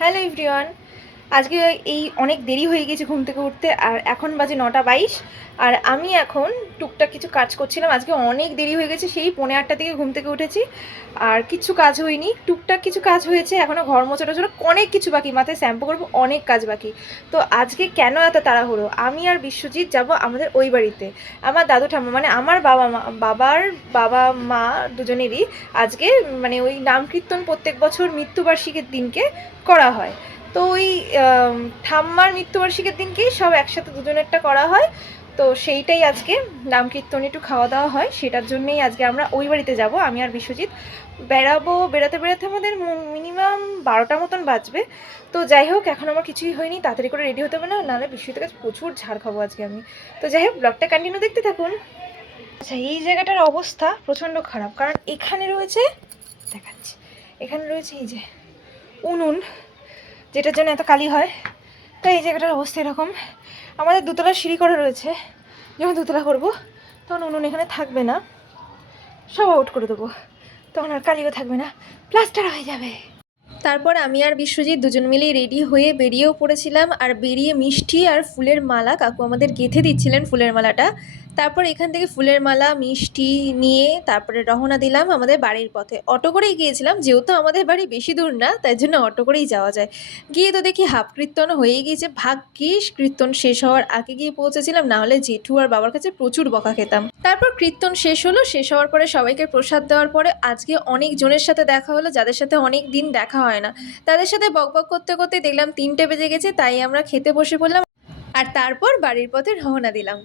Hello everyone. আজকে এই অনেক দেরি হয়ে গেছে ঘুম থেকে উঠতে, আর এখন বাজে 9টা 22। আর আমি এখন টুকটাক কিছু কাজ করছিলাম। আজকে অনেক দেরি হয়ে গেছে, সেই 8:45 থেকে ঘুম থেকে উঠেছি। আর কিছু কাজ হয়নি, টুকটাক কিছু কাজ হয়েছে, এখনও ঘর মোছা টোছা অনেক কিছু বাকি, মাথায় শ্যাম্পু করবো, অনেক কাজ বাকি। তো আজকে কেন এত তাড়াহুড়ো, আমি আর বিশ্বজিৎ যাব আমাদের ওই বাড়িতে। আমার দাদু ঠাম্মা মানে আমার বাবার বাবা মা দুজনেরই আজকে মানে ওই নাম কীর্তন প্রত্যেক বছর মৃত্যুবার্ষিকীর দিনকে করা হয়। তো ওই ঠাম্মার মৃত্যুবার্ষিকীর দিনকেই সব একসাথে দুজনেরটা করা হয়। তো সেইটাই আজকে নাম কীর্তন একটু খাওয়া দাওয়া হয়, সেটার জন্যেই আজকে আমরা ওই বাড়িতে যাব। আমি আর বিশ্বজিৎ বেড়াতে বেড়াতে আমাদের মিনিমাম 12টা মতন বাজবে। তো যাই হোক, এখন আমার কিছুই হয়নি, তাড়াতাড়ি করে রেডি হতে হবে, না নাহলে বিশ্বজিতের কাছে প্রচুর ঝাড় খাবো আজকে আমি। তো যাই হোক, ব্লগটা কন্টিনিউ দেখতে থাকুন। আচ্ছা, এই জায়গাটার অবস্থা প্রচণ্ড খারাপ, কারণ এখানে রয়েছে, দেখাচ্ছি, এখানে রয়েছে এই যে উনুন, যেটার জন্য এত কালি হয়। তাই এই জায়গাটার অবস্থা এরকম। আমাদের দুতলা সিঁড়ি করা রয়েছে, যখন দুতলা করবো তখন উনুন এখানে থাকবে না, সব আউট করে দেবো, তখন আর কালিও থাকবে না, প্লাস্টার হয়ে যাবে। তারপর আমি আর বিশ্বজিৎ দুজন মিলেই রেডি হয়ে বেরিয়েও পড়েছিলাম। আর বেরিয়ে মিষ্টি আর ফুলের মালা কাকু আমাদের গেঁথে দিচ্ছিলেন ফুলের মালাটা। তারপর এখান থেকে ফুলের মালা মিষ্টি নিয়ে তারপরে রওনা দিলাম আমাদের বাড়ির পথে। অটো করেই গিয়েছিলাম, যেহেতু আমাদের বাড়ি বেশি দূর না, তাই জন্য অটো করেই যাওয়া যায়। গিয়ে তো দেখি হাফ কীর্তন হয়েই গিয়েছে, ভাগ্যিস কীর্তন শেষ হওয়ার আগে গিয়ে পৌঁছেছিলাম, নাহলে জেঠু আর বাবার কাছে প্রচুর বকা খেতাম। তারপর কীর্তন শেষ হলো, শেষ হওয়ার পরে সবাইকে প্রসাদ দেওয়ার পরে আজকে অনেক জনের সাথে দেখা হলো, যাদের সাথে অনেক দিন দেখা হয় না। তাদের সাথে বকবক করতে করতে দেখলাম 3টে বেজে গেছে, তাই আমরা খেতে বসে পড়লাম আর তারপর বাড়ির পথে রওনা দিলাম।